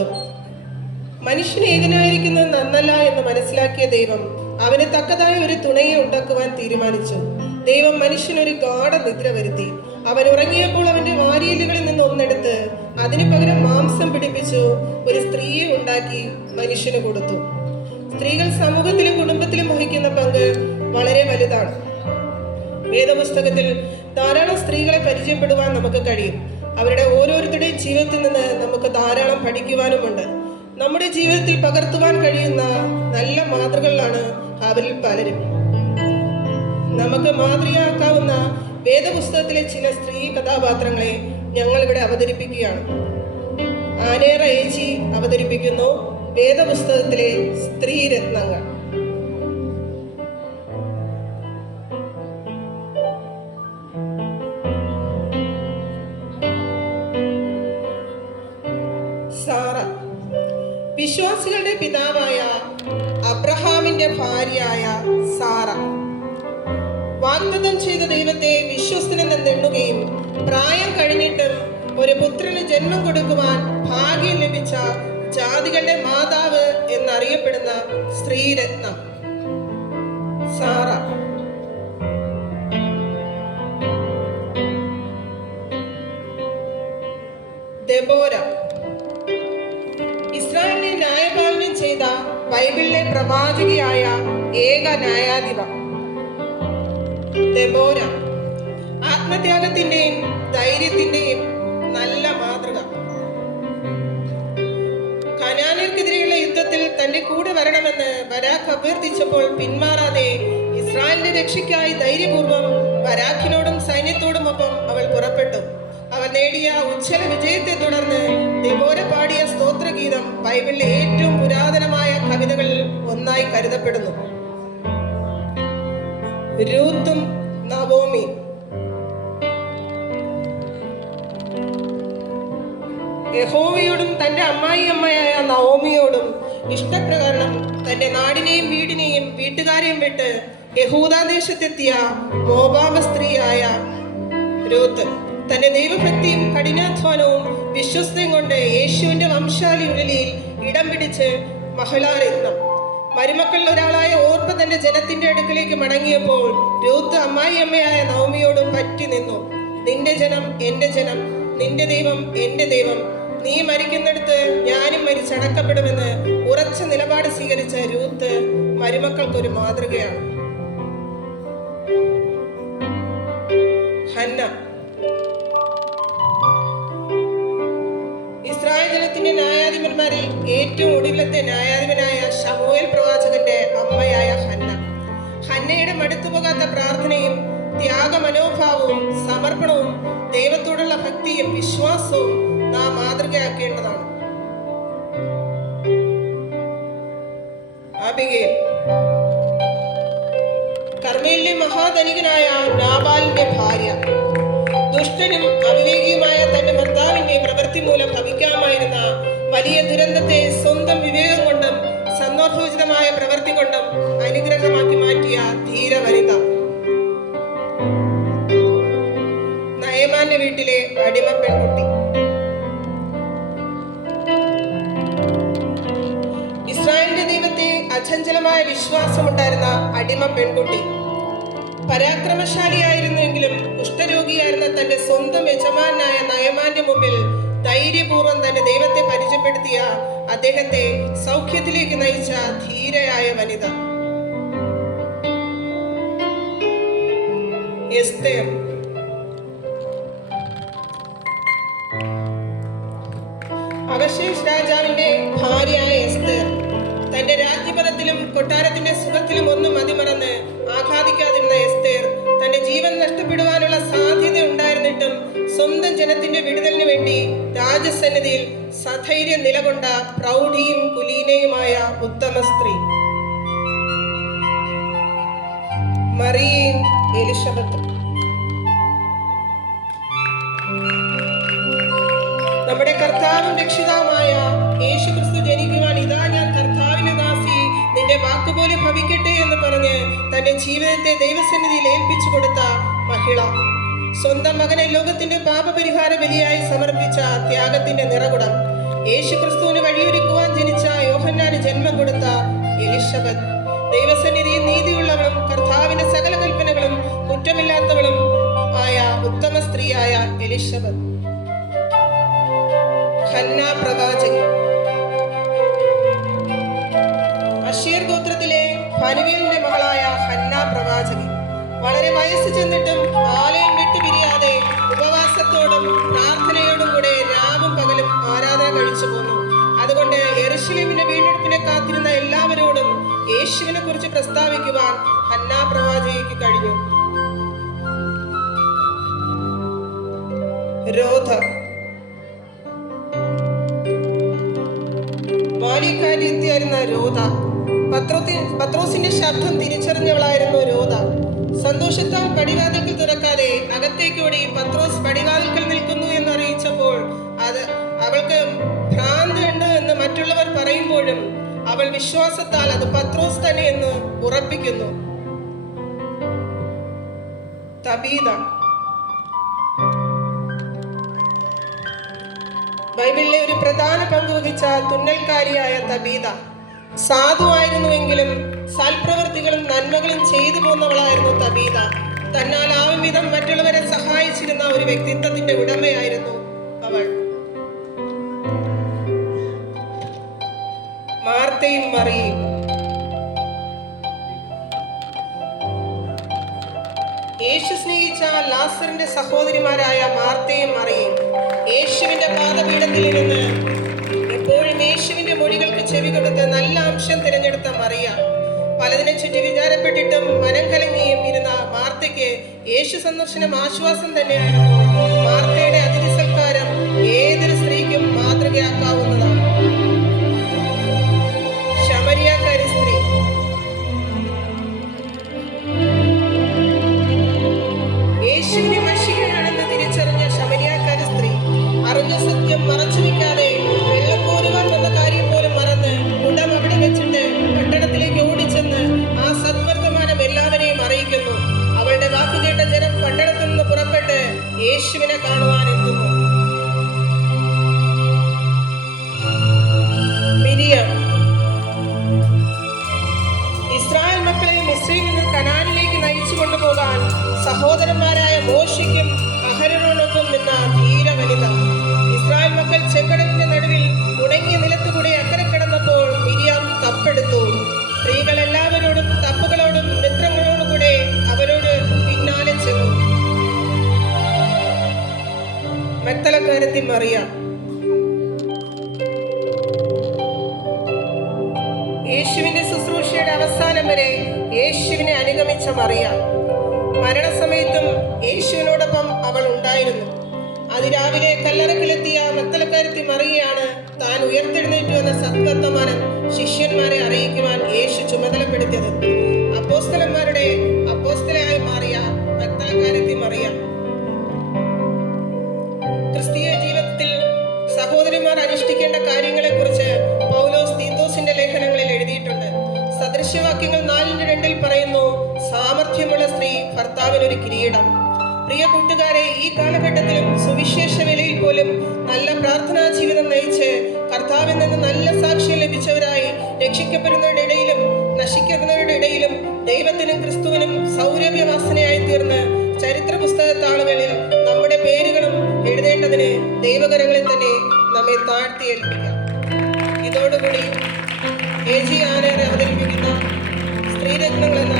നടത്തും. മനുഷ്യൻ ഏകനായിരിക്കുന്നത് നന്നല്ല എന്ന് മനസ്സിലാക്കിയ ദൈവം അവന് തക്കതായ ഒരു തുണയെ ഉണ്ടാക്കുവാൻ തീരുമാനിച്ചു. ദൈവം മനുഷ്യനൊരു ഗാഢ നിദ്ര വരുത്തി. അവൻ ഉറങ്ങിയപ്പോൾ അവന്റെ വാരിയലുകളിൽ നിന്ന് ഒന്നെടുത്ത് അതിനു പകരം മാംസം പിടിപ്പിച്ചു ഒരു സ്ത്രീയെ ഉണ്ടാക്കി മനുഷ്യന് കൊടുത്തു. സ്ത്രീകൾ സമൂഹത്തിലും കുടുംബത്തിലും വഹിക്കുന്ന പങ്ക് വളരെ വലുതാണ്. വേദപുസ്തകത്തിൽ ധാരാളം സ്ത്രീകളെ പരിചയപ്പെടുവാൻ നമുക്ക് കഴിയും. അവരുടെ ഓരോരുത്തരുടെയും ജീവിതത്തിൽ നിന്ന് നമുക്ക് ധാരാളം പഠിക്കുവാനുമുണ്ട്. നമ്മുടെ ജീവിതത്തിൽ പകർത്തുവാൻ കഴിയുന്ന നല്ല മാതൃകകളാണ് അവരിൽ പലരും. നമുക്ക് മാതൃകയാക്കാവുന്ന വേദപുസ്തകത്തിലെ ചില സ്ത്രീ കഥാപാത്രങ്ങളെ ഞങ്ങൾ ഇവിടെ അവതരിപ്പിക്കുകയാണ്. ആനേറ ഏച്ചി അവതരിപ്പിക്കുന്നു വേദപുസ്തകത്തിലെ സ്ത്രീരത്നങ്ങൾ. സാറ, വിശ്വാസികളുടെ പിതാവായ അബ്രഹാമിന്റെ ഭാര്യയായ സാറ വാഗ്ദത്തം ചെയ്ത ദൈവത്തെ വിശ്വസ്തനെന്നെണ്ണുകയും പ്രായം കഴിഞ്ഞിട്ടും ഒരു പുത്രന് ജന്മം കൊടുക്കുവാൻ ഭാഗ്യം ലഭിച്ച ജാതികളുടെ മാതാവ് എന്നറിയപ്പെടുന്ന സ്ത്രീരത്നം സാറ. ദെബോര, ഇസ്രായേലിനെ ന്യായപാലനം ചെയ്ത ബൈബിളിലെ പ്രവാചകിയായ ഏക ന്യായാധിപ. ദെബോര ആത്മത്യാഗത്തിന്റെയും ധൈര്യത്തിന്റെയും നല്ല മാതൃക. കനാന്യർക്കെതിരെയുള്ള യുദ്ധത്തിൽ തന്റെ കൂടെ വരണമെന്ന് ബരാഖ് അഭ്യർത്ഥിച്ചപ്പോൾ പിന്മാറാതെ ഇസ്രായേലിന്റെ രക്ഷയ്ക്കായി ധൈര്യപൂർവ്വം ബരാഖിനോടും സൈന്യത്തോടുമൊപ്പം അവൾ പുറപ്പെട്ടു. അവൾ നേടിയ ഉജ്ജ്വല വിജയത്തെ തുടർന്ന് ദെബോര പാടിയ സ്തോത്രഗീതം ബൈബിളിലെ ഏറ്റവും പുരാതനമായ കവിതകളിൽ ഒന്നായി കരുതപ്പെടുന്നു. രൂത്തും നവോമി. യഹോവയോടും തന്റെ അമ്മായിയമ്മയായ നവോമിയോടും ഇഷ്ടപ്രകാരം തന്റെ നാടിനെയും വീടിനെയും വീട്ടുകാരെയും വിട്ട് യഹൂദാദേശത്തെത്തിയ മോവാബ സ്ത്രീയായ രൂത്ത് തന്റെ ദൈവഭക്തിയും കഠിനാധ്വാനവും വിശ്വസ്തയും കൊണ്ട് യേശുവിന്റെ വംശാലി ഉരുളിയിൽ ഇടം പിടിച്ച് മഹിളാരത്നം. മരുമക്കളിൽ ഒരാളായ ഓർപ്പ തന്റെ ജനത്തിന്റെ അടുക്കലേക്ക് മടങ്ങിയപ്പോൾ രൂത്ത് അമ്മായിയമ്മയായ നവോമിയോടും പറ്റി നിന്നു. നിന്റെ ജനം എന്റെ ജനം, നിന്റെ ദൈവം എന്റെ ദൈവം, നീ മരിക്കുന്നിടത്ത് ഞാനും മരിച്ചടക്കപ്പെടുമെന്ന് ഉറച്ച നിലപാട് സ്വീകരിച്ച രൂത്ത് മരുമക്കൾക്കൊരു മാതൃകയാണ്. ഹന്ന, ഇസ്രായേൽ ജനത്തിന്റെ ന്യായാധിപന്മാരിൽ ഏറ്റവും ഒടുവിലത്തെ ന്യായാധിപനായ ശമൂവേൽ പ്രവാചകന്റെ അമ്മയായ ഹന്ന. ഹന്നയുടെ മടുത്തുപോകാത്ത പ്രാർത്ഥനയും ത്യാഗമനോഭാവവും സമർപ്പണവും ദൈവത്തോടുള്ള ഭക്തിയും വിശ്വാസവും നാം മാതൃകയാക്കേണ്ടതാണ്. അബിഗേൽ, കർമ്മയിലെ മഹാധനികനായ നാബാലിന്റെ ഭാര്യ. ദുഷ്ടനും അവിവേകിയുമായ തന്റെ ഭർത്താവിന്റെ പ്രവൃത്തി മൂലം ഭവിക്കാമായിരുന്ന വലിയ ദുരന്തത്തെ സ്വന്തം വിവേകം കൊണ്ടും സന്ദർഭോചിതമായ പ്രവൃത്തി കൊണ്ടും അനുഗ്രഹമാക്കി മാറ്റിയ ധീര വനിത. നയമാന്റെ വീട്ടിലെ അടിമ പെൺകുട്ടി. ഇസ്രായേലിന്റെ ദൈവത്തെ അചഞ്ചലമായ വിശ്വാസമുണ്ടായിരുന്ന അടിമ പെൺകുട്ടി. പരാക്രമശാലിയായിരുന്നെങ്കിലും കുഷ്ഠരോഗിയായിരുന്ന തന്റെ സ്വന്തം യജമാനായ നയമാന്റെ മുമ്പിൽ ധൈര്യപൂർവ്വം തന്റെ ദൈവത്തെ പരിചയപ്പെടുത്തിയ അദ്ദേഹത്തെ സൗഖ്യത്തിലേക്ക് നയിച്ച ധീരയായ വനിത. എസ്തേർ, അഹശ്വേരോശ് രാജാവിന്റെ ഭാര്യയായ എസ്തേർ തന്റെ രാജ്യപദത്തിലും കൊട്ടാരത്തിന്റെ സുഖത്തിലും ഒന്നും മതിമറന്ന് ആഹ്ലാദിക്കാതിരുന്ന എസ്തേർ തന്റെ ജീവൻ നഷ്ടപ്പെടുവാനുള്ള സാധ്യത ഉണ്ടായിരുന്നിട്ടും സ്വന്തം ജനത്തിന്റെ വിടുതലിന് വേണ്ടി രാജസന്നിധിയിൽ സധൈര്യം നിലകൊണ്ട പ്രൗഢിയും കുലീനയുമായ ഉത്തമ സ്ത്രീ. മറിയയും എലിസബത്തും. നമ്മുടെ കർത്താവും രക്ഷിതാവുമായ യേശുക്രിസ്തു ജനിക്കുവാൻ ഇതാ ഞാൻ കർത്താവിന്റെ ദാസി, നിന്റെ വാക്കുപോലെ ഭവിക്കട്ടെ എന്ന് പറഞ്ഞ് തന്റെ ജീവിതത്തെ ദൈവസന്നിധിയിൽ ഏൽപ്പിച്ചു കൊടുത്ത മഹിള. സ്വന്തം മകനെ ലോകത്തിന്റെ പാപപരിഹാര ബലിയായി സമർപ്പിച്ച ത്യാഗത്തിന്റെ നിറകുടം. യേശു ക്രിസ്തുവിന് വഴിയൊരുക്കുവാൻ ജനിച്ച യോഹന്നാന് ജന്മം കൊടുത്ത എലിശബത്ത്, ദൈവസന്നിധിയിൽ നീതിയുള്ളവളും കർത്താവിന്റെ സകല കൽപ്പനകളും കുറ്റമില്ലാത്തവളും ആയ ഉത്തമ സ്ത്രീയായ എലിശബത്ത്. ഹന്ന പ്രവാചകി, അശേർ ഗോത്രത്തിലെ ഫനുവേലിന്റെ മകളായ ഹന്ന പ്രവാചകി വളരെ വയസ്സ് ചെന്നിട്ടും ആലയം വിട്ടുപിരിയാതെ ഉപവാസത്തോടും പ്രാർത്ഥനയോടും കൂടെ രാവും പകലും ആരാധന കഴിച്ചു പോന്നു. അതുകൊണ്ട് യെരൂശലേമിന്റെ വീണ്ടെടുപ്പിനെ കാത്തിരുന്ന എല്ലാവരോടും യേശുവിനെ കുറിച്ച് പ്രസ്താവിക്കുവാൻ ഹന്ന പ്രവാചകിക്ക് കഴിഞ്ഞു. രോധ, ബാല്യക്കാരിയായിരുന്ന രോധ, പത്രോസിന്റെ ശബ്ദം തിരിച്ചറിഞ്ഞവളായിരുന്നു രോധ. സന്തോഷത്താൽ പടിവാതിൽക്കൽ തുറക്കാതെ അകത്തേക്കോടി പത്രോസ് പടിവാതിൽക്കൽ നിൽക്കുന്നു എന്ന് അറിയിച്ചപ്പോൾ അവൾക്ക് ഭ്രാന്ത് ഉണ്ട് എന്ന് മറ്റുള്ളവർ പറയുമ്പോഴും അവൾ വിശ്വാസത്താൽ അത് പത്രോസ് തന്നെ എന്ന് ഉറപ്പിക്കുന്നു. തബീത, ബൈബിളിലെ ഒരു പ്രധാന പങ്ക് വഹിച്ച തുന്നൽക്കാരിയായ തബീത സാധുവായിരുന്നുവെങ്കിലും സൽപ്രവൃത്തികളും നന്മകളും ചെയ്തു പോന്നവളായിരുന്നു തബീത. തന്നാലാവും വിധം മറ്റുള്ളവരെ സഹായിച്ചിരുന്ന ഒരു വ്യക്തിത്വത്തിന്റെ ഉടമയായിരുന്നു അവൾ. മാർത്തയും മറിയയും, യേശു സ്നേഹിച്ച ലാസറിന്റെ സഹോദരിമാരായ മാർത്തയും മറിയയും യേശുവിന്റെ പാദപീഠത്തിലിരുന്ന് എപ്പോഴും യേശുവിന്റെ മൊഴികൾക്ക് ചെവി കൊടുത്ത് നല്ല അംശം തിരഞ്ഞെടുത്ത മറിയ. പലതിനെ ചുറ്റി വിചാരപ്പെട്ടിട്ടും മനം കലങ്ങിയും ഇരുന്ന മാർത്തയ്ക്ക് യേശു സന്ദർശനം ആശ്വാസം തന്നെയായിരുന്നു. മാർത്തയുടെ അതിഥി സൽക്കാരം ഏതൊരു സ്ത്രീക്കും മാതൃകയാക്കാവുന്നതാണ്. ശമരിയാക്കാരി സ്ത്രീ, യേശുവിനെ മശിഹയാണെന്ന് തിരിച്ചറിഞ്ഞ ശമരിയാക്കാരി സ്ത്രീ അറിഞ്ഞ സത്യം മറച്ചു വയ്ക്കാതെ വെള്ളക്കോരുവാൻ വന്ന കാര്യം പോലും മറന്ന് കുടം അവിടെ വെച്ചിട്ട് പട്ടണത്തിലേക്ക് ഓടിച്ചെന്ന് ആ സദ്വർത്തമാനം എല്ലാവരെയും അറിയിക്കുന്നു. അവളുടെ വാക്ക് കേട്ട ജനം പട്ടണത്തിൽ നിന്ന് പുറപ്പെട്ട് യേശുവിനെ കാണുവാൻ എത്തുന്നു. മിരിയം, ഇസ്രായേൽ മക്കളെ മിസ്രയിൽ നിന്ന് കനാനിലേക്ക് നയിച്ചു കൊണ്ടുപോകാൻ സഹോദരന്മാരായ മോശയ്ക്കും അഹരോനൊപ്പം നിന്ന ധീര വനിത. ഇസ്രായേൽ മക്കൾ ചെങ്കടലിന്റെ നടുവിൽ ഉണങ്ങിയ നിലത്തുകൂടെ അക്കരെ കിടന്നപ്പോൾ മിരിയാം തപ്പെടുത്തു. സ്ത്രീകൾ എല്ലാവരോടും തപ്പുകളോടും നൃത്തങ്ങളോടും കൂടെ അവരോട് പിന്നാലെ ചെന്നു. മഗ്ദലക്കാരത്തി മറിയ, യേശുവിന്റെ ശുശ്രൂഷയുടെ അവസാനം വരെ യേശുവിനെ അനുഗമിച്ച മറിയ. മരണസമയത്തും യേശുവിനോടൊപ്പം അവൾ ഉണ്ടായിരുന്നു. അതിരാവിലെ കല്ലറക്കിലെത്തിയ മഗ്ദലക്കാരത്തി മറിയയാണ് താൻ ഉയർത്തെഴുന്നേറ്റു എന്ന സദ്വർത്തമാനം ശിഷ്യന്മാരെ അറിയിക്കുവാൻ യേശു ചുമതലപ്പെടുത്തിയത്. അപ്പോസ്തലന്മാരുടെ അപ്പോസ്തലയായി മാറിയ മഗ്ദലക്കാരത്തി മറിയ. ക്രിസ്തീയ ജീവിതത്തിൽ സഹോദരിമാർ അനുഷ്ഠിക്കേണ്ട കാര്യങ്ങളെക്കുറിച്ച് പൗലോസ് തീത്തോസിന്റെ ലേഖനങ്ങളിൽ എഴുതിയിട്ടുണ്ട്. സദൃശ്യവാക്യങ്ങൾ 4:2 പറയുന്നു, സാമർഥ്യമുള്ള സ്ത്രീ ഭർത്താവിനൊരു കിരീടം. പ്രിയ കൂട്ടുകാരെ, ഈ കാലഘട്ടത്തിലും സുവിശേഷ വേലയിൽ പോലും നല്ല പ്രാർത്ഥനാ ജീവിതം നയിച്ച് കർത്താവിൽ നിന്ന് നല്ല സാക്ഷ്യം ലഭിച്ചവരായി രക്ഷിക്കപ്പെടുന്നവരുടെ ഇടയിലും നശിക്കുന്നവരുടെ ഇടയിലും ദൈവത്തിനും ക്രിസ്തുവിനും സൗരഭ്യവാസനയായി തീർന്ന് ചരിത്ര പുസ്തക താളുകളിൽ നമ്മുടെ പേരുകളും എഴുതേണ്ടതിന് ദൈവകരങ്ങളിൽ തന്നെ നമ്മെ താഴ്ത്തി ഏൽപ്പിക്കാം. ഇതോടുകൂടി AG ആനേറെ അവതരിപ്പിക്കുന്ന സ്ത്രീരത്നങ്ങൾ എന്ന